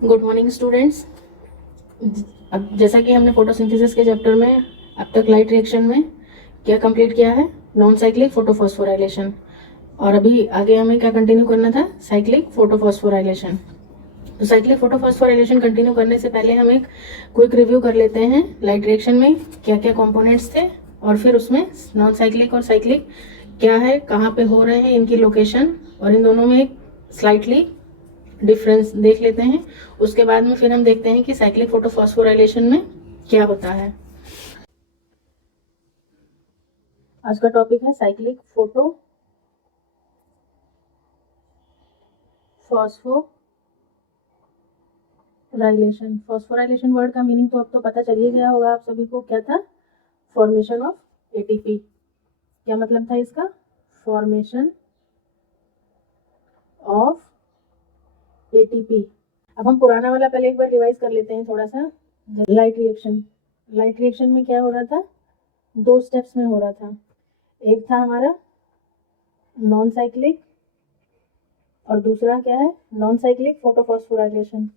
Good morning students. अब जैसा कि हमने फोटोसिंथेसिस के चैप्टर में अब तक लाइट रिएक्शन में क्या कंप्लीट किया है, नॉन साइक्लिक फोटोफॉस्फोराइलेशन, और अभी आगे हमें क्या कंटिन्यू करना था, साइक्लिक फोटोफॉस्फोराइलेशन। तो साइक्लिक फोटोफॉस्फोराइलेशन कंटिन्यू करने से पहले हम एक क्विक रिव्यू कर लेते हैं लाइट रिएक्शन में क्या क्या कंपोनेंट्स थे, और फिर उसमें नॉन साइक्लिक और साइक्लिक क्या है, कहाँ पे हो रहे हैं, इनकी लोकेशन, और इन दोनों में एक स्लाइटली डिफरेंस देख लेते हैं। उसके बाद में फिर हम देखते हैं कि साइक्लिक फोटोफॉस्फोराइलेशन में क्या होता है। आज का टॉपिक है साइक्लिक फोटोफॉस्फोराइलेशन। फॉस्फोराइलेशन वर्ड का मीनिंग तो अब तो पता चल ही गया होगा आप सभी को, क्या था, फॉर्मेशन ऑफ एटीपी। क्या मतलब था इसका, फॉर्मेशन ऑफ एटीपी। अब हम पुराना वाला पहले एक बार रिवाइज कर लेते हैं थोड़ा सा। लाइट रिएक्शन में क्या हो रहा था, दो स्टेप्स में हो रहा था। एक था हमारा नॉन साइक्लिक और दूसरा क्या है, नॉन साइक्लिक फोटोफॉस्फोराइलेशन।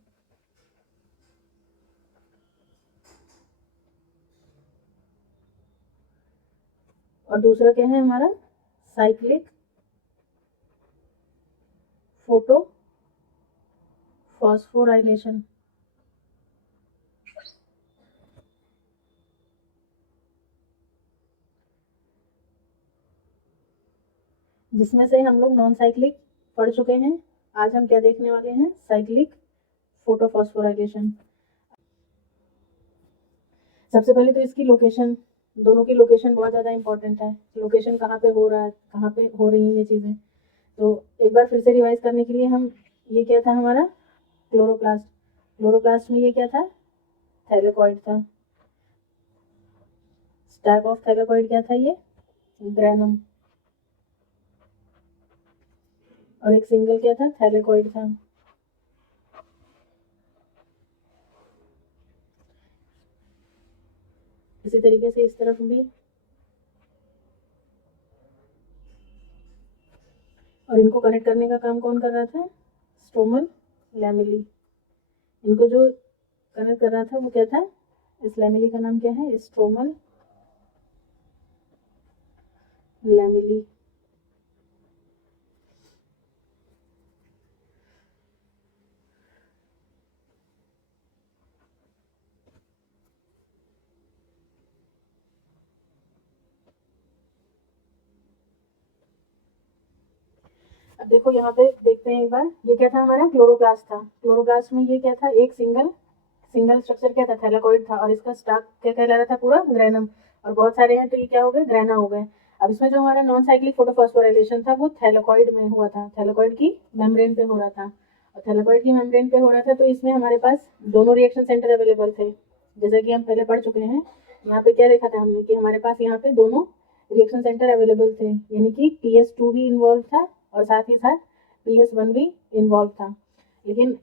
और दूसरा क्या है हमारा, साइक्लिक फोटोफॉस्फोराइलेशन। जिसमें से हम लोग नॉन साइक्लिक पढ़ चुके हैं। आज हम क्या देखने वाले हैं, साइक्लिक फोटोफॉस्फोराइलेशन। सबसे पहले तो इसकी लोकेशन, दोनों की लोकेशन बहुत ज़्यादा इंपॉर्टेंट है। लोकेशन कहाँ पे हो रहा है, कहाँ पे हो रही हैं ये चीज़ें। तो एक बार फिर से रिवाइज करने के लिए हम, ये क्या था हमारा, क्लोरोप्लास्ट। क्लोरोप्लास्ट में ये क्या था, थैलेकॉइड था। टाइप ऑफ थैलेकॉइड क्या था, ये ग्रैनम। और एक सिंगल क्या था, थैलेकॉइड था। इसी तरीके से इस तरफ भी, और इनको कनेक्ट करने का काम कौन कर रहा था, स्ट्रोमल लैमेली। इनको जो कनेक्ट कर रहा था वो क्या था, इस लैमेली का नाम क्या है, स्ट्रोमल लैमेली। अब देखो यहाँ पे देखते हैं एक बार, ये क्या था हमारा, क्लोरोप्लास्ट था। क्लोरोप्लास्ट में ये क्या था, एक सिंगल स्ट्रक्चर क्या था, थैलेकॉइड था। और इसका स्टाक क्या कहला रहा था, पूरा ग्रैनम। और बहुत सारे हैं तो ये क्या हो गए, ग्रैना हो गए। अब इसमें जो हमारा नॉन साइक्लिक फोटोफॉस्फोराइलेशन था वो थैलेकॉइड में हुआ था, थैलेकॉइड की मेम्ब्रेन पे हो रहा था। और थैलेकॉइड की मेम्ब्रेन पे हो रहा था तो इसमें हमारे पास दोनों रिएक्शन सेंटर अवेलेबल थे, जैसा कि हम पहले पढ़ चुके हैं। यहाँ पे क्या देखा था हमने कि हमारे पास यहाँ पे दोनों रिएक्शन सेंटर अवेलेबल थे, यानी कि PS2 भी इन्वॉल्व था और साथ ही साथ PS1 भी इन्वॉल्व था। लेकिन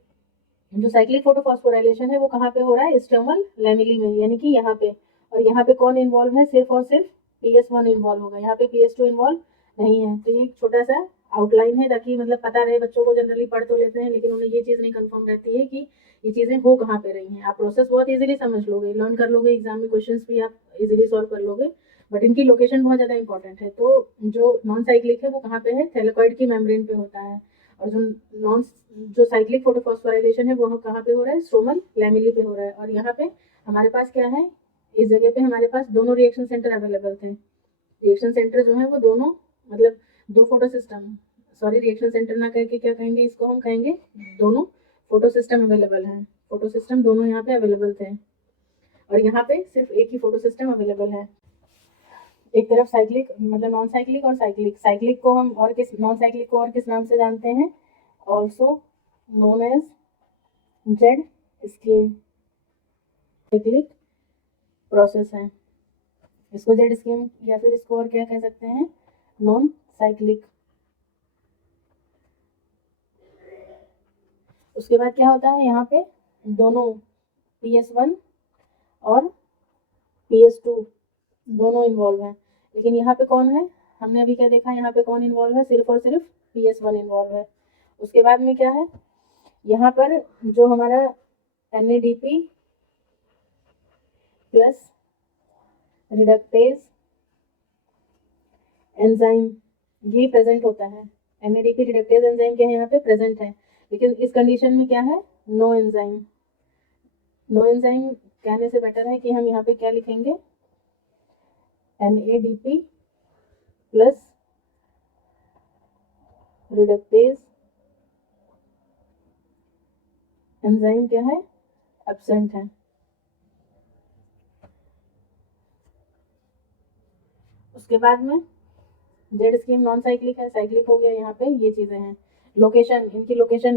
जो साइक्लिक फोटोफॉस्फोराइलेशन है वो कहाँ पे हो रहा है, स्टर्मल लैमेली में, यानी कि यहाँ पे। और यहाँ पे कौन इन्वॉल्व है, सिर्फ और सिर्फ PS1 इन्वॉल्व होगा, यहाँ पे PS2 इन्वॉल्व नहीं है। तो ये एक छोटा सा आउटलाइन है, ताकि मतलब पता रहे बच्चों को। जनरली पढ़ तो लेते हैं लेकिन उन्हें ये चीज़ नहीं कंफर्म रहती है कि ये चीज़ें हो कहाँ पे रही हैं। आप प्रोसेस बहुत इजीली समझ लोगे, लर्न कर लोगे, एग्जाम में क्वेश्चंस भी आप इजीली सॉल्व कर लोगे, बट इनकी लोकेशन बहुत ज़्यादा इंपॉर्टेंट है। तो जो नॉन साइक्लिक है वो कहाँ पे है, थैलेकॉइड की मेम्ब्रेन पे होता है। और नॉन जो साइक्लिक फोटोफॉस्फोराइलेशन है वो कहाँ पे हो रहा है, स्ट्रोमल लैमेली पे हो रहा है। और यहाँ पे हमारे पास क्या है, इस जगह पे हमारे पास दोनों रिएक्शन सेंटर अवेलेबल थे। रिएक्शन सेंटर जो है वो दोनों, मतलब दो photo system, sorry reaction centre ना कह के क्या कहेंगे इसको, हम कहेंगे दोनों फोटो सिस्टम अवेलेबल हैं। फोटो सिस्टम दोनों यहाँ पे अवेलेबल थे, और यहाँ पे सिर्फ एक ही फोटो सिस्टम अवेलेबल है। एक तरफ साइक्लिक, मतलब नॉन साइक्लिक और साइक्लिक। साइक्लिक को हम और किस, नॉन साइक्लिक को और किस नाम से जानते हैं, also known as Z scheme. Cyclic process है, इसको जेड स्कीम या फिर इसको और क्या कह सकते हैं, नॉन साइक्लिक। उसके बाद क्या होता है, यहाँ पे दोनों PS1 और PS2 दोनों इन्वॉल्व हैं। लेकिन यहाँ पे कौन है, हमने अभी क्या देखा, यहाँ पे कौन इन्वॉल्व है, सिर्फ और सिर्फ PS1 इन्वॉल्व है। उसके बाद में क्या है, यहाँ पर जो हमारा NADP प्लस रिडक्टेज एंजाइम ये प्रेजेंट होता है। NADP रिडक्टेज एंजाइम क्या है यहाँ पे प्रेजेंट है, लेकिन इस कंडीशन में क्या है, नो एंजाइम। नो एंजाइम कहने से बेटर है कि हम यहाँ पे क्या लिखेंगे, NADP प्लस रिडक्टेज एंजाइम क्या है, एब्सेंट है। उसके बाद में जेड स्कीम नॉन साइक्लिक है, साइक्लिक हो गया। यहाँ पे ये चीज़ें हैं। लोकेशन, इनकी लोकेशन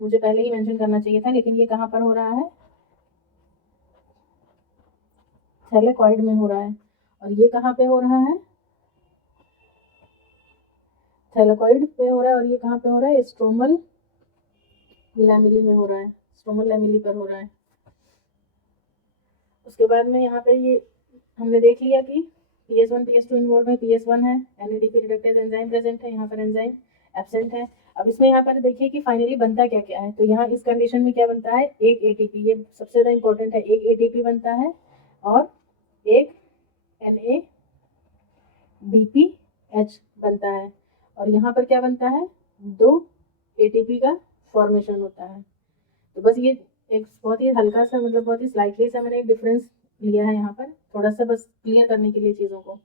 मुझे पहले ही मेंशन करना चाहिए था, लेकिन ये कहाँ पर हो रहा है, थैलेकॉइड में हो रहा है। और ये कहाँ पे हो रहा है, थैलेकॉइड पे हो रहा है। और ये कहाँ पे हो रहा है, स्ट्रोमल लैमिली में हो रहा है, स्ट्रोमल लैमिली पर हो रहा है। उसके बाद में यहाँ पे ये हमने देख लिया कि PS1 PS2 इन्वॉल्व है, PS1 है, NADP रिडक्टेज एंजाइम प्रेजेंट है, यहाँ पर एंजाइम एब्सेंट है। अब इसमें यहाँ पर देखिए कि फाइनली बनता क्या क्या है। तो यहाँ इस कंडीशन में क्या बनता है, एक ATP, ये सबसे ज़्यादा इंपॉर्टेंट है, एक ATP बनता है और एक NADPH बनता है। और यहाँ पर क्या बनता है, 2 ATP का फॉर्मेशन होता है। तो बस ये एक बहुत ही हल्का सा, मतलब बहुत ही स्लाइटली सा मैंने एक डिफरेंस लिया है यहाँ पर, थोड़ा सा बस क्लियर करने के लिए चीज़ों को।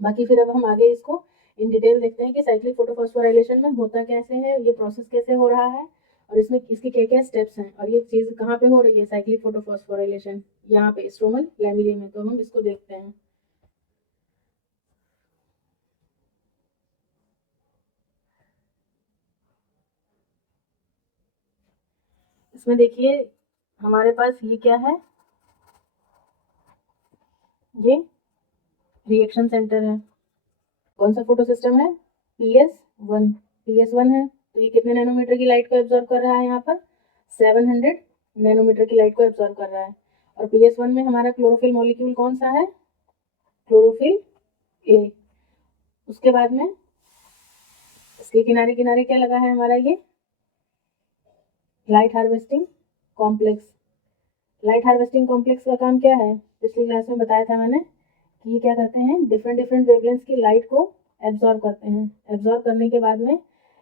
बाकी फिर अब हम आगे इसको इन डिटेल देखते हैं कि साइक्लिक फोटोफॉस्फोराइलेशन में होता कैसे है, ये प्रोसेस कैसे हो रहा है, और इसमें इसके क्या क्या स्टेप्स हैं, और ये चीज़ कहाँ पे हो रही है, साइक्लिक फोटोफॉस्फोराइलेशन यहाँ पे स्ट्रोमल लैमिली में। तो हम इसको देखते हैं। इसमें देखिए हमारे पास ये क्या है, ये रिएक्शन सेंटर है। कौन सा फोटो सिस्टम है, PS1। PS1 है, तो ये कितने नैनोमीटर की लाइट को एब्जॉर्ब कर रहा है, यहाँ पर 700 नैनोमीटर की लाइट को एब्जॉर्ब कर रहा है। और PS1 में हमारा क्लोरोफिल मॉलिक्यूल कौन सा है, क्लोरोफिल A। उसके बाद में इसके किनारे किनारे क्या लगा है हमारा, ये light harvesting complex. Light harvesting complex का काम क्या है, पिछली क्लास में बताया था मैंने कि ये क्या करते हैं, डिफरेंट डिफरेंट वेवलेंथ की लाइट को एब्जॉर्ब करते हैं। एब्जॉर्ब करने के बाद में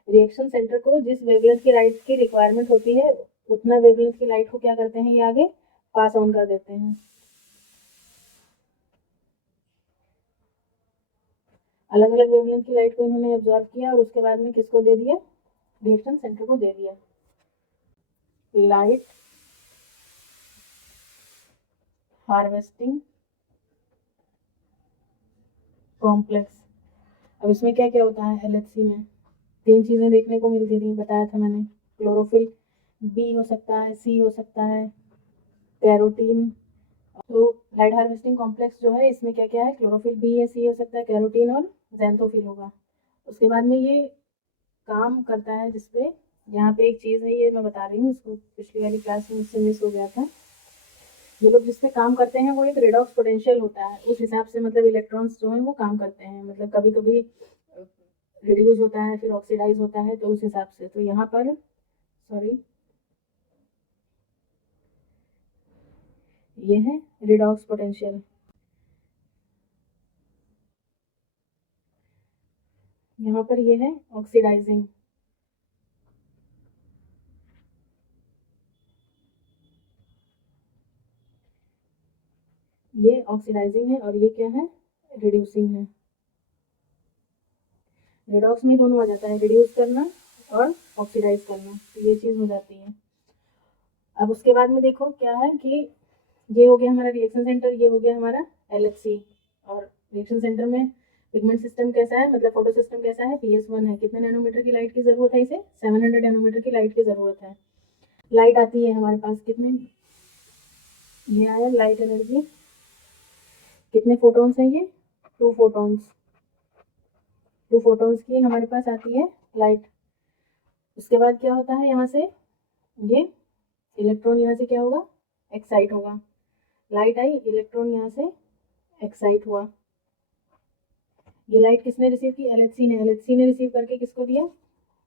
रिएक्शन सेंटर को जिस वेवलेंथ की लाइट की रिक्वायरमेंट होती है, उतना वेवलेंथ की लाइट को क्या करते हैं, ये आगे पास ऑन कर देते हैं। अलग अलग वेवलेंथ की लाइट को इन्होंने एब्जॉर्ब किया और उसके बाद में किसको दे दिया, रिएक्शन सेंटर को दे दिया। Light harvesting complex. अब इसमें क्या क्या होता है, LHC में 3 चीज़ें देखने को मिलती थी, बताया था मैंने। क्लोरोफिल B हो सकता है, C हो सकता है, कैरोटीन। तो लाइट हार्वेस्टिंग कॉम्प्लेक्स जो है, इसमें क्या क्या है, क्लोरोफिल B है, C हो सकता है, कैरोटीन और ज़ैंथोफिल होगा। उसके बाद में ये काम करता है जिसपे, यहाँ पे एक चीज़ है, ये मैं बता रही हूँ, इसको पिछली वाली क्लास में मुझसे मिस हो गया था। ये लोग जिसपे काम करते हैं वो एक रेडॉक्स पोटेंशियल होता है, उस हिसाब से मतलब इलेक्ट्रॉन्स जो हैं वो काम करते हैं, मतलब कभी कभी रिड्यूस होता है, फिर ऑक्सीडाइज होता है, तो उस हिसाब से। तो यहाँ पर सॉरी, ये है रिडॉक्स पोटेंशियल। यहाँ पर ये है ऑक्सीडाइजिंग। ये ऑक्सीडाइजिंग है और ये क्या है, रिड्यूसिंग है। रिडॉक्स में दोनों आ जाता है, रिड्यूस करना और ऑक्सीडाइज करना, तो ये चीज़ हो जाती है। अब उसके बाद में देखो क्या है कि ये हो गया हमारा रिएक्शन सेंटर, ये हो गया हमारा LHC। और रिएक्शन सेंटर में पिगमेंट सिस्टम कैसा है, मतलब फोटो सिस्टम कैसा है, PS1 है। कितने नैनोमीटर की लाइट की ज़रूरत है, इसे 700 नैनोमीटर की लाइट की ज़रूरत है। लाइट आती है हमारे पास कितने, ये आया लाइट एनर्जी, कितने फोटोन्स हैं ये, 2 फोटोन्स। 2 फोटोन्स की हमारे पास आती है लाइट। उसके बाद क्या होता है, यहाँ से ये इलेक्ट्रॉन यहाँ से क्या होगा, एक्साइट होगा। लाइट आई, इलेक्ट्रॉन यहाँ से एक्साइट हुआ। ये लाइट किसने रिसीव की, LHC ने। LHC ने रिसीव करके किसको दिया,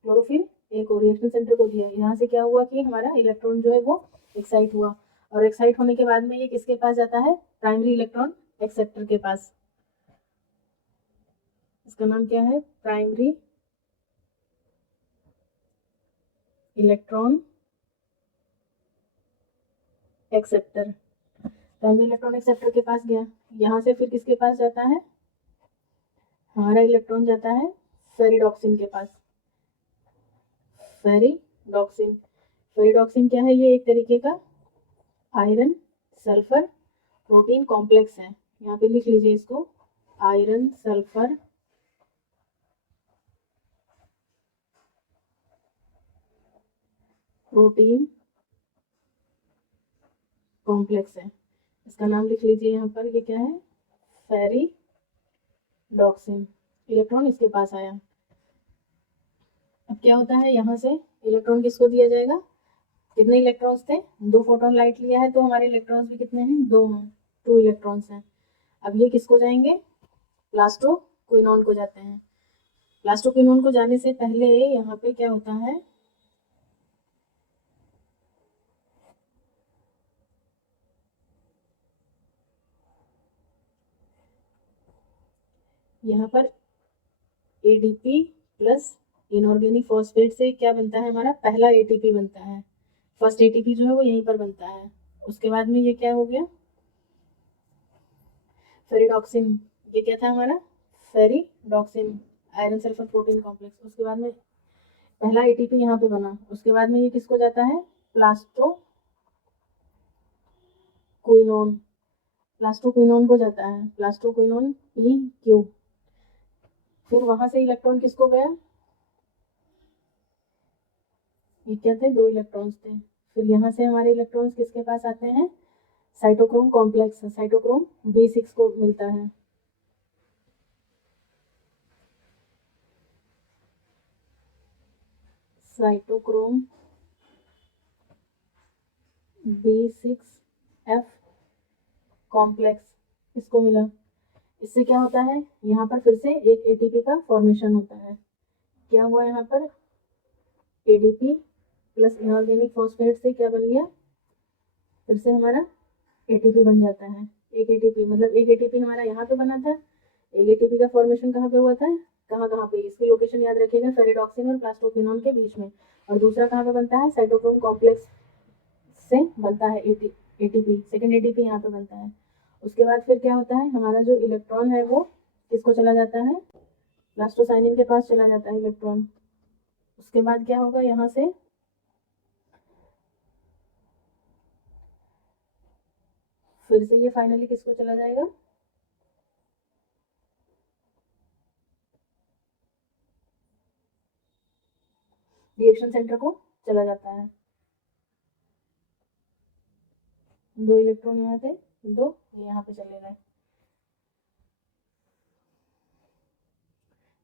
क्लोरोफिल एक और रिएक्शन सेंटर को दिया। यहाँ से क्या हुआ कि हमारा इलेक्ट्रॉन जो है वो एक्साइट हुआ, और एक्साइट होने के बाद में ये किसके पास जाता है, प्राइमरी इलेक्ट्रॉन एक्सेप्टर के पास। इसका नाम क्या है, primary electron acceptor. Primary electron acceptor के पास गया। यहाँ से फिर किसके पास जाता है, हमारा इलेक्ट्रॉन जाता है फेरिडॉक्सिन के पास। फेरिडॉक्सिन, फेरिडॉक्सिन क्या है, ये एक तरीके का आयरन सल्फर प्रोटीन कॉम्प्लेक्स है। यहाँ पे लिख लीजिए इसको, आयरन सल्फर प्रोटीन कॉम्प्लेक्स है। इसका नाम लिख लीजिए यहाँ पर, ये क्या है, फेरिडॉक्सिन। इलेक्ट्रॉन इसके पास आया। अब क्या होता है, यहाँ से इलेक्ट्रॉन किसको दिया जाएगा, कितने इलेक्ट्रॉन्स थे, 2 फोटोन लाइट लिया है तो हमारे इलेक्ट्रॉन्स भी कितने हैं, 2 हैं, 2 इलेक्ट्रॉन्स हैं। अब ये किसको जाएंगे, प्लास्टोक्विनोन को जाते हैं। प्लास्टोक्विनोन को जाने से पहले यहाँ पे क्या होता है, यहाँ पर एडीपी प्लस इनऑर्गेनिक फॉस्फेट से क्या बनता है, हमारा पहला एटीपी बनता है। फर्स्ट एटीपी जो है वो यहीं पर बनता है। उसके बाद में ये क्या हो गया, फेरिडॉक्सिन, ये क्या था हमारा, ferredoxin iron sulphur protein complex. उसके बाद में पहला एटीपी यहाँ पे बना। उसके बाद में ये किसको जाता है, प्लास्टोक्विनोन, प्लास्टोक्विनोन को जाता है, प्लास्टोक्विनोन PQ। फिर वहां से इलेक्ट्रॉन किसको गया, ये क्या थे, 2 इलेक्ट्रॉन्स थे। फिर यहाँ से हमारे इलेक्ट्रॉन्स किसके पास आते हैं, साइटोक्रोम कॉम्प्लेक्स, साइटोक्रोम B6 को मिलता है। साइटोक्रोम B6F कॉम्प्लेक्स इसको मिला। इससे क्या होता है, यहाँ पर फिर से एक एटीपी का फॉर्मेशन होता है। क्या हुआ यहाँ पर, एडीपी प्लस इनऑर्गेनिक फॉस्फेट से क्या बन गया, फिर से हमारा एटीपी बन जाता है। एक एटीपी मतलब एक एटीपी हमारा यहाँ पे बना था। एक एटीपी का फॉर्मेशन कहाँ पे हुआ था, कहाँ कहाँ पे, इसकी लोकेशन याद रखिएगा, फेरिडॉक्सिन और प्लास्टोक्विनोन के बीच में। और दूसरा कहाँ पे बनता है, साइटोक्रोम कॉम्प्लेक्स से बनता है एटीपी, सेकेंड एटीपी यहाँ पे बनता है। उसके बाद फिर क्या होता है, हमारा जो इलेक्ट्रॉन है वो किसको चला जाता है, प्लास्टोसाइनिन के पास चला जाता है इलेक्ट्रॉन। उसके बाद क्या होगा, यहाँ से फिर से ये फाइनली किसको चला जाएगा, रिएक्शन सेंटर को चला जाता है। 2 इलेक्ट्रॉन यहाँ थे, 2 यहाँ पे चले गए।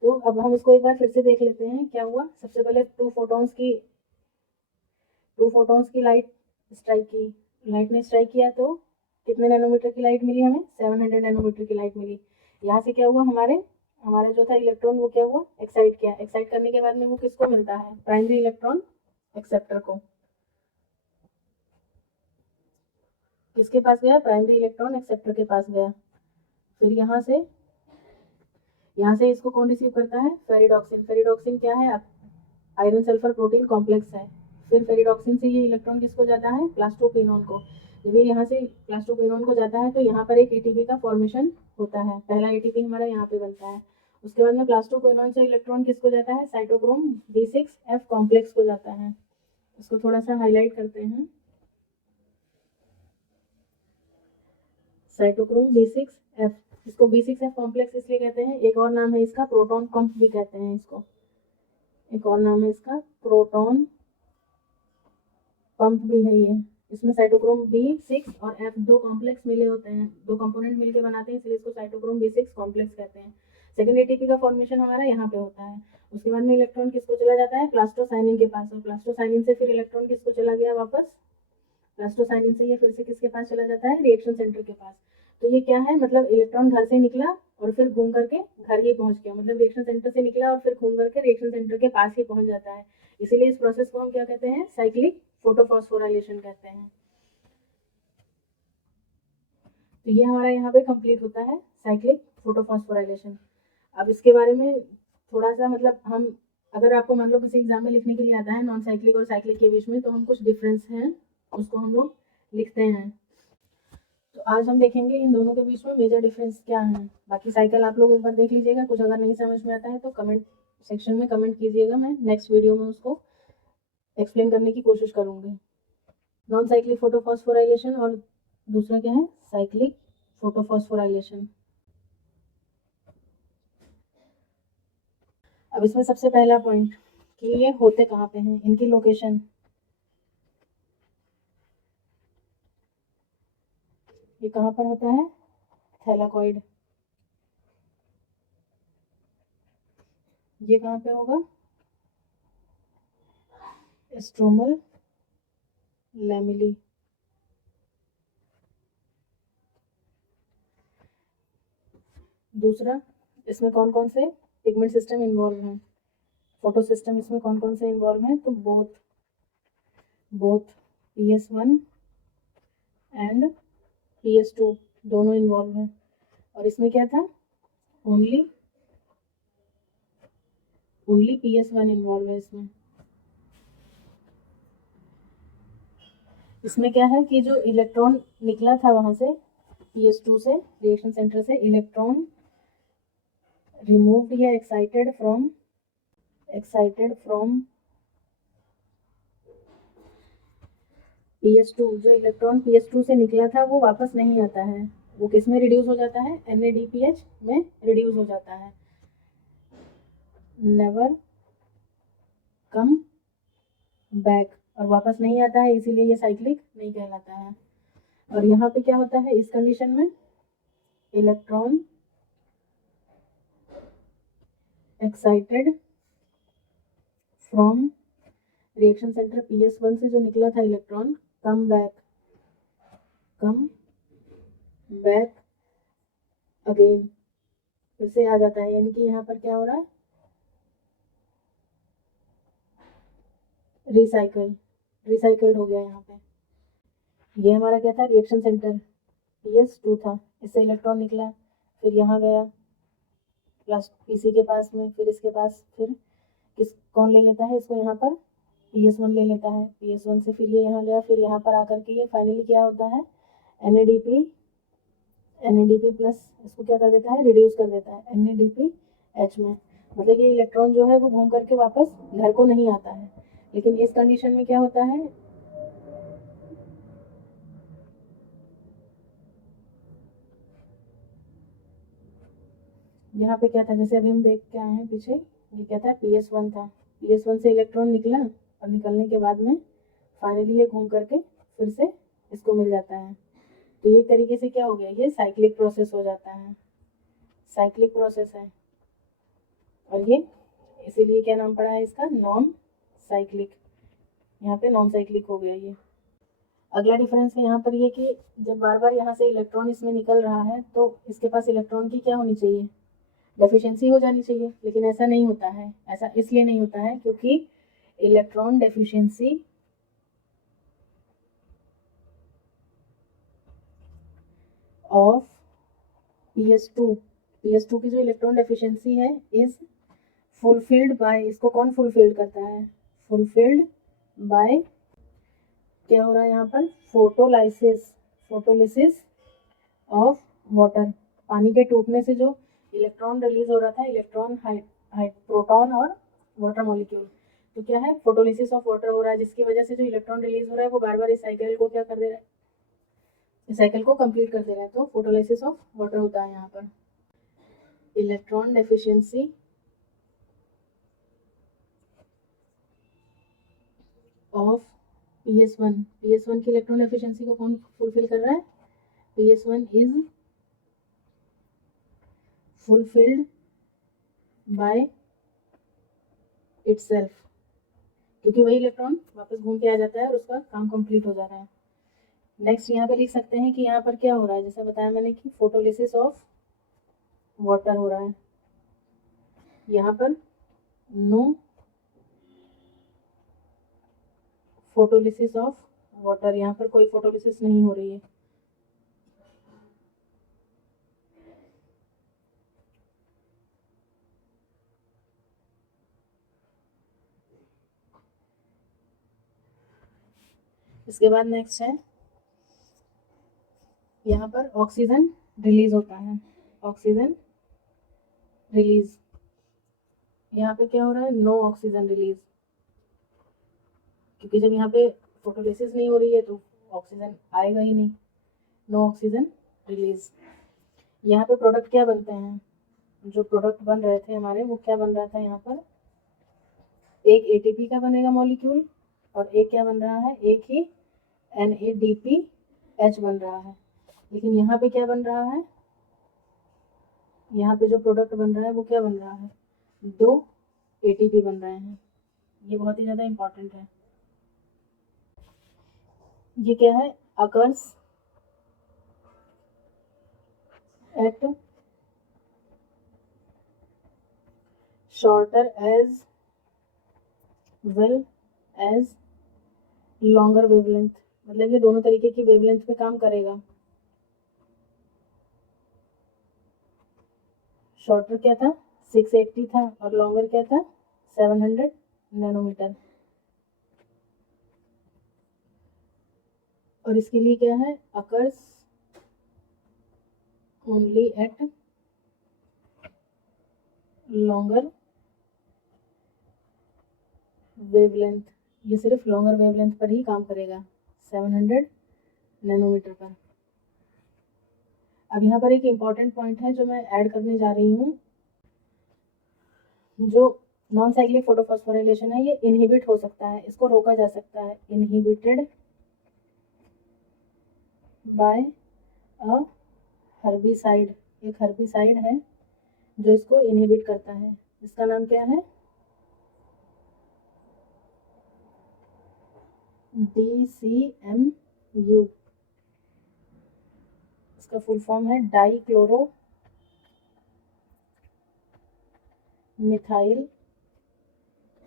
तो अब हम इसको एक बार फिर से देख लेते हैं क्या हुआ। सबसे पहले 2 फोटॉन्स की लाइट स्ट्राइक की, लाइट ने स्ट्राइक किया तो कितने नैनोमीटर की लाइट मिली हमें, 700 नैनोमीटर की लाइट मिली। यहाँ से क्या हुआ, हमारा जो था इलेक्ट्रॉन वो क्या हुआ, एक्साइट किया। एक्साइट करने के बाद में वो किसको मिलता है, प्राइमरी इलेक्ट्रॉन एक्सेप्टर को। किसके पास गया, प्राइमरी इलेक्ट्रॉन एक्सेप्टर के पास गया। फिर यहाँ से इसको कौन रिसीव करता है, फेरिडॉक्सिन। फेरिडॉक्सिन क्या है, आयरन सल्फर प्रोटीन कॉम्प्लेक्स है। फिर फेरिडॉक्सिन से ये इलेक्ट्रॉन किसको जाता है, प्लास्टोक्विनोन को। जब ये यहाँ से प्लास्टोक्विनोन को जाता है तो यहाँ पर एक एटीपी का फॉर्मेशन होता है, पहला एटीपी हमारा यहाँ पे बनता है। उसके बाद में प्लास्टोक्विनोन से इलेक्ट्रॉन किसको जाता है, साइटोक्रोम B6F कॉम्प्लेक्स को जाता है। इसको थोड़ा सा हाईलाइट करते हैं, साइटोक्रोम B6F। इसको B6F कॉम्प्लेक्स इसलिए कहते हैं, एक और नाम है इसका प्रोटॉन पंप भी कहते हैं इसको, एक और नाम है इसका प्रोटॉन पंप भी है ये। इसमें साइटोक्रोम B6 और F 2 कॉम्प्लेक्स मिले होते हैं, 2 कंपोनेंट मिलके बनाते हैं, इसलिए इसको साइटोक्रोम B6 कॉम्प्लेक्स कहते हैं। सेकेंड एटीपी का फॉर्मेशन हमारा यहाँ पे होता है। उसके बाद में इलेक्ट्रॉन किसको चला जाता है, प्लास्टोसाइनिन के पास। और प्लास्टोसाइनिन से फिर इलेक्ट्रॉन किसको चला गया वापस, प्लास्टोसाइनिन से ये फिर से किसके पास चला जाता है, रिएक्शन सेंटर के पास। तो ये क्या है, मतलब इलेक्ट्रॉन घर से निकला और फिर घूम करके घर ही पहुंच गया, मतलब रिएक्शन सेंटर से निकला और फिर घूम करके रिएक्शन सेंटर के पास ही पहुंच जाता है। इसीलिए इस प्रोसेस को हम क्या कहते हैं, साइक्लिक फोटोफॉस्फोराइलेशन कहते हैं। तो ये हमारा यहाँ पे कंप्लीट होता है साइक्लिक फोटोफॉस्फोराइलेशन। अब इसके बारे में थोड़ा सा मतलब हम, अगर आपको मान लो किसी एग्जाम में लिखने के लिए आता है नॉन साइक्लिक और साइक्लिक के बीच में, तो हम कुछ डिफरेंस हैं उसको हम लोग लिखते हैं। तो आज हम देखेंगे इन दोनों के बीच में मेजर डिफरेंस क्या है। बाकी साइकिल आप लोग एक बार देख लीजिएगा, कुछ अगर नहीं समझ में आता है तो कमेंट सेक्शन में कमेंट कीजिएगा, मैं नेक्स्ट वीडियो में उसको एक्सप्लेन करने की कोशिश करूँगी। नॉन साइक्लिक फोटोफॉस्फोराइलेशन और दूसरा क्या है, साइक्लिक फोटोफॉस्फोराइलेशन। अब इसमें सबसे पहला पॉइंट कि ये होते कहाँ पे हैं, इनकी लोकेशन। ये कहाँ पर होता है, थैलाकॉइड। ये कहाँ पे होगा, स्ट्रोमल लैमेली। दूसरा, इसमें कौन कौन से पिगमेंट सिस्टम इन्वॉल्व हैं, फोटो सिस्टम इसमें कौन कौन से इन्वॉल्व हैं, तो बोथ PS1 एंड PS2 दोनों इन्वॉल्व हैं। और इसमें क्या था, ओनली PS1 इन्वॉल्व है इसमें। इसमें क्या है कि जो इलेक्ट्रॉन निकला था वहां से PS2 से, रिएक्शन सेंटर से, इलेक्ट्रॉन रिमूव्ड या एक्साइटेड फ्रॉम PS2। जो इलेक्ट्रॉन PS2 से निकला था वो वापस नहीं आता है, वो किस में रिड्यूस हो जाता है, NADPH में रिड्यूस हो जाता है, नेवर कम बैक, और वापस नहीं आता है, इसीलिए ये साइक्लिक नहीं कहलाता है। और यहाँ पे क्या होता है इस कंडीशन में, electron excited from reaction centre PS1 से जो निकला था इलेक्ट्रॉन, कम बैक अगेन, फिर से आ जाता है, यानी कि यहाँ पर क्या हो रहा है, रिसाइकल्ड हो गया यहाँ पे। ये हमारा क्या था, रिएक्शन सेंटर PS2 था, इससे इलेक्ट्रॉन निकला, फिर यहाँ गया प्लस PC के पास में, फिर इसके पास, फिर कौन ले लेता है इसको, यहाँ पर PS1 ले लेता है, PS1 से फिर ये यहाँ गया, फिर यहाँ पर आकर के ये फाइनली क्या होता है, NADP प्लस इसको क्या कर देता है, रिड्यूस कर देता है NADPH में। मतलब ये इलेक्ट्रॉन जो है वो घूम करके वापस घर को नहीं आता है। लेकिन इस कंडीशन में क्या होता है, यहाँ पे क्या था, जैसे अभी हम देख के आए हैं पीछे, ये क्या था, PS1 था, PS1 से इलेक्ट्रॉन निकला और निकलने के बाद में फाइनली ये घूम करके फिर से इसको मिल जाता है। तो ये तरीके से क्या हो गया, ये साइक्लिक प्रोसेस हो जाता है, साइक्लिक प्रोसेस है। और ये इसीलिए क्या नाम पड़ा है इसका, नॉन साइक्लिक, यहाँ पे नॉन साइक्लिक हो गया ये। अगला डिफरेंस है यहाँ पर ये कि जब बार बार यहाँ से इलेक्ट्रॉन इसमें निकल रहा है तो इसके पास इलेक्ट्रॉन की क्या होनी चाहिए, डेफिशिएंसी हो जानी चाहिए, लेकिन ऐसा नहीं होता है। ऐसा इसलिए नहीं होता है क्योंकि इलेक्ट्रॉन डेफिशिएंसी ऑफ PS2 की जो इलेक्ट्रॉन डेफिशिएंसी है इज फुलफिल्ड बाय, इसको कौन फुलफिल्ड करता है, फुलफिल्ड बाय, क्या हो रहा है यहाँ पर, फोटोलिसिस ऑफ वाटर। पानी के टूटने से जो इलेक्ट्रॉन रिलीज हो रहा था, इलेक्ट्रॉन प्रोटॉन और वाटर मॉलिक्यूल, तो क्या है, फोटोलिसिस ऑफ वाटर हो रहा है, जिसकी वजह से जो इलेक्ट्रॉन रिलीज हो रहा है वो बार बार इस साइकिल को क्या कर दे रहा है, इस साइकिल को कंप्लीट कर दे रहा है। तो फोटोलिसिस ऑफ वाटर होता है यहाँ पर। इलेक्ट्रॉन डेफिशिएंसी ऑफ PS1 की इलेक्ट्रॉन डेफिशिएंसी को कौन फुलफिल कर रहा है, PS1 is fulfilled by itself, क्योंकि वही इलेक्ट्रॉन वापस घूम के आ जाता है और उसका काम कंप्लीट हो जा रहा है। नेक्स्ट यहाँ पे लिख सकते हैं कि यहाँ पर क्या हो रहा है, जैसे बताया मैंने कि फोटोलिसिस ऑफ वाटर हो रहा है, यहाँ पर नो फोटोलिसिस ऑफ वाटर, यहाँ पर कोई फोटोलिसिस नहीं हो रही है। इसके बाद नेक्स्ट है, यहाँ पर ऑक्सीजन रिलीज होता है, ऑक्सीजन रिलीज। यहाँ पे क्या हो रहा है, नो ऑक्सीजन रिलीज, क्योंकि जब यहाँ पे फोटोलिसिस नहीं हो रही है तो ऑक्सीजन आएगा ही नहीं, नो ऑक्सीजन रिलीज। यहाँ पे प्रोडक्ट क्या बनते हैं, जो प्रोडक्ट बन रहे थे हमारे, वो क्या बन रहा था, यहाँ पर एक ATP का बनेगा मॉलिक्यूल और एक क्या बन रहा है, एक ही NADPH बन रहा है। लेकिन यहाँ पे क्या बन रहा है, यहाँ पे जो प्रोडक्ट बन रहा है वो क्या बन रहा है, 2 ATP बन रहे हैं। ये बहुत ही ज़्यादा इम्पॉर्टेंट है। ये क्या है, occurs at shorter as well as longer wavelength, मतलब ये दोनों तरीके की वेवलेंथ पे काम करेगा। शॉर्टर क्या था, 680 था, और लॉन्गर क्या था, 700 नैनोमीटर। और इसके लिए क्या है, occurs only at longer wavelength, ये सिर्फ लॉन्गर वेवलेंथ पर ही काम करेगा, 700 नैनोमीटर पर। अब यहाँ पर एक इम्पॉर्टेंट पॉइंट है जो मैं ऐड करने जा रही हूँ, जो नॉन साइक्लिक फोटोफॉस्फोराइलेशन है, ये इनहिबिट हो सकता है, इसको रोका जा सकता है, इनहिबिटेड बाय अ हर्बिसाइड। एक हर्बिसाइड है जो इसको इनहिबिट करता है, इसका नाम क्या है, DCMU। इसका फुल फॉर्म है डाइक्लोरो मिथाइल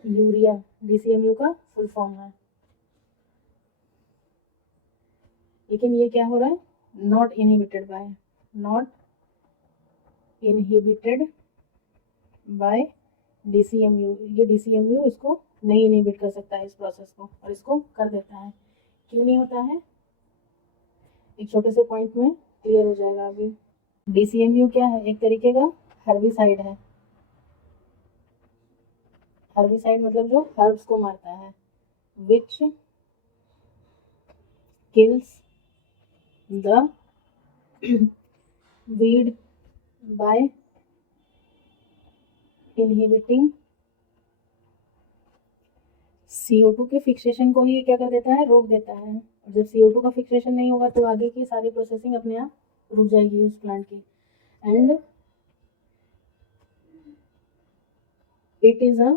यूरिया, DCMU का फुल फॉर्म है। लेकिन ये क्या हो रहा है, not inhibited by, not inhibited by DCMU। ये DCMU इसको नहीं इनहिबिट कर सकता है इस प्रोसेस को, और इसको कर देता है। क्यों नहीं होता है, एक छोटे से पॉइंट में क्लियर हो जाएगा अभी। DCMU क्या है, एक तरीके का हर्बिसाइड है। हर्बिसाइड मतलब जो हर्ब्स को मारता है, विच kills the weed by inhibiting CO2 के फिक्सेशन को ही क्या कर देता है, रोक देता है। और जब CO2 का फिक्सेशन नहीं होगा तो आगे की सारी प्रोसेसिंग अपने आप रुक जाएगी उस प्लांट की। And it is a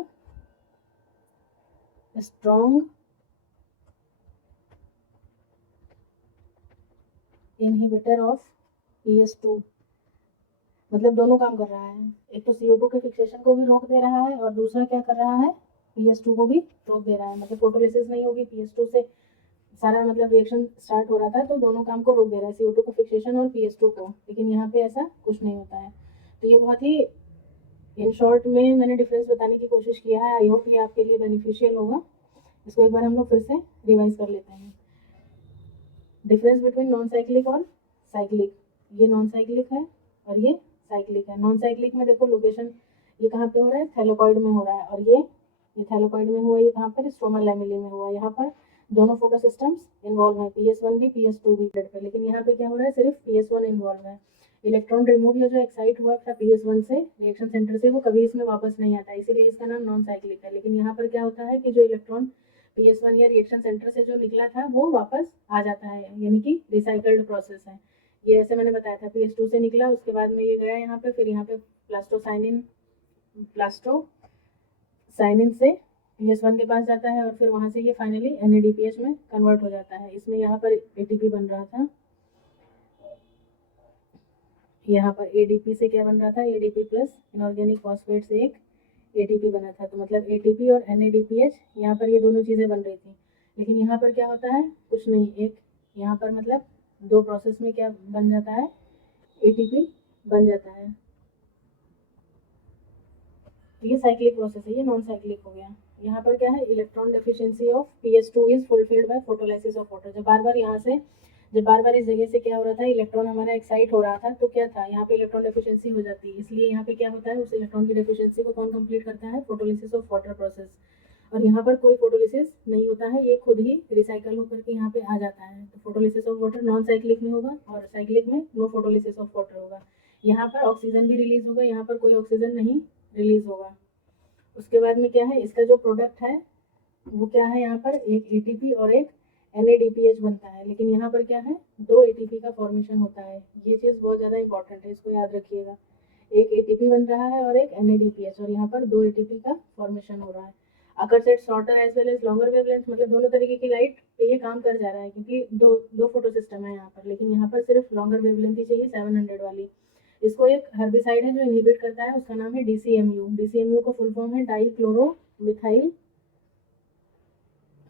strong inhibitor of PS2। मतलब दोनों काम कर रहा है, एक तो CO2 के फिक्सेशन को भी रोक दे रहा है और दूसरा क्या कर रहा है, PS2 को भी रोक दे रहा है। मतलब फोटोलिसिस नहीं होगी, PS2 से सारा मतलब रिएक्शन स्टार्ट हो रहा था, तो दोनों काम को रोक दे रहा है, CO2 का फिक्सेशन और PS2 को। लेकिन यहाँ पे ऐसा कुछ नहीं होता है। तो ये बहुत ही इन शॉर्ट में मैंने डिफरेंस बताने की कोशिश किया है। आई होप ये आपके लिए बेनिफिशियल होगा। इसको एक बार हम लोग फिर से रिवाइज कर लेते हैं। डिफरेंस बिटवीन नॉन साइक्लिक और साइक्लिक, ये नॉन साइक्लिक है और ये साइक्लिक है। नॉन साइक्लिक में देखो लोकेशन ये कहाँ पे हो रहा है, थैलेकॉइड में हो रहा है, और ये थैलेकॉइड में हुआ, ये कहाँ पर, स्ट्रोमल लैमेली में हुआ। यहाँ पर दोनों फोटो सिस्टम्स इन्वॉल्व है, PS1 भी PS2 भी पे। लेकिन यहाँ पे क्या हो रहा है, सिर्फ PS1 इन्वॉल्व है। इलेक्ट्रॉन रिमूव या जो एक्साइट हुआ था PS1 से रिएक्शन सेंटर से, वो कभी इसमें वापस नहीं आता, इसीलिए इसका नाम नॉन साइक्लिक है। लेकिन यहाँ पर क्या होता है कि जो इलेक्ट्रॉन PS1 या रिएक्शन सेंटर से जो निकला था वो वापस आ जाता है, यानी कि रिसाइकल्ड प्रोसेस है ये। ऐसे मैंने बताया था, PS2 से निकला, उसके बाद में ये गया यहाँ पे, फिर यहाँ पे प्लास्टोसाइनिन से PS1 के पास जाता है, और फिर वहाँ से ये फाइनली NADPH में कन्वर्ट हो जाता है। इसमें यहाँ पर ATP बन रहा था, यहाँ पर ADP से क्या बन रहा था, ADP प्लस इनऑर्गेनिक फॉस्फेट से एक ATP बना था। तो मतलब ATP और NADPH यहाँ पर ये दोनों चीज़ें बन रही थी। लेकिन यहाँ पर क्या होता है, कुछ नहीं, एक यहाँ पर मतलब 2 प्रोसेस में क्या बन जाता है, ATP बन जाता है। ये साइक्लिक प्रोसेस है, ये नॉन साइक्लिक हो गया। यहाँ पर क्या है, electron deficiency of PS2 is fulfilled by photolysis of water. जब बार बार यहाँ से, जब बार बार इस जगह से क्या हो रहा था, इलेक्ट्रॉन हमारा एक्साइट हो रहा था, तो क्या था, यहाँ पे इलेक्ट्रॉन डेफिशिएंसी हो जाती है। इसलिए यहाँ पे क्या होता है, उस इलेक्ट्रॉन की डेफिशिएंसी को कौन कंप्लीट करता है, फोटोलिसिस ऑफ वाटर प्रोसेस। और यहाँ पर कोई फोटोलिसिस नहीं होता है, ये खुद ही रिसाइकल होकर के यहाँ पे आ जाता है। तो photolysis of water non cyclic में होगा और साइक्लिक में नो फोटोलिसिस ऑफ वाटर होगा। यहाँ पर ऑक्सीजन भी रिलीज होगा, यहाँ पर कोई ऑक्सीजन नहीं रिलीज होगा। उसके बाद में क्या है, इसका जो प्रोडक्ट है वो क्या है, यहाँ पर एक ATP और एक NADPH बनता है। लेकिन यहाँ पर क्या है, 2 ATP का फॉर्मेशन होता है। ये चीज़ बहुत ज़्यादा इंपॉर्टेंट है, इसको याद रखिएगा। एक ATP बन रहा है और एक NADPH, और यहाँ पर 2 ATP का फॉर्मेशन हो रहा है। Occurs at shorter as well as longer wavelength, मतलब दोनों तरीके की लाइट पे ये काम कर जा रहा है, क्योंकि दो फोटो सिस्टम है यहाँ पर। लेकिन यहाँ पर सिर्फ लॉन्गर वेवलेंथ ही चाहिए, 700 वाली। इसको एक हर्बिसाइड है जो इनहिबिट करता है, उसका नाम है DCMU। DCMU का फुल फॉर्म है डाइक्लोरोमिथाइल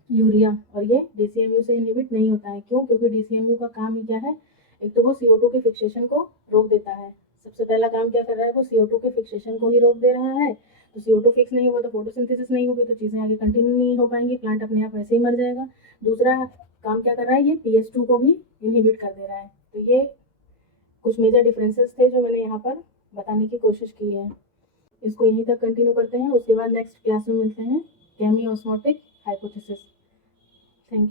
यूरिया। और ये DCMU से इनहिबिट नहीं होता है। क्यों? क्योंकि DCMU का काम ही क्या है, एक तो वो CO2 के फिक्सेशन को रोक देता है। सबसे पहला काम क्या कर रहा है, वो CO2 के फिक्सेशन को ही रोक दे रहा है। तो CO2 फिक्स नहीं होगा तो फोटोसिंथेसिस नहीं होगी, तो चीज़ें आगे कंटिन्यू नहीं हो पाएंगी, प्लांट अपने आप ऐसे ही मर जाएगा। दूसरा काम क्या कर रहा है, ये PS2 को भी इनहिबिट कर दे रहा है। तो ये कुछ मेजर डिफरेंसेस थे जो मैंने यहाँ पर बताने की कोशिश की है। इसको यहीं तक कंटिन्यू करते हैं, उसके बाद नेक्स्ट क्लास में मिलते हैं, केमी ऑस्मोटिक हाइपोथेसिस।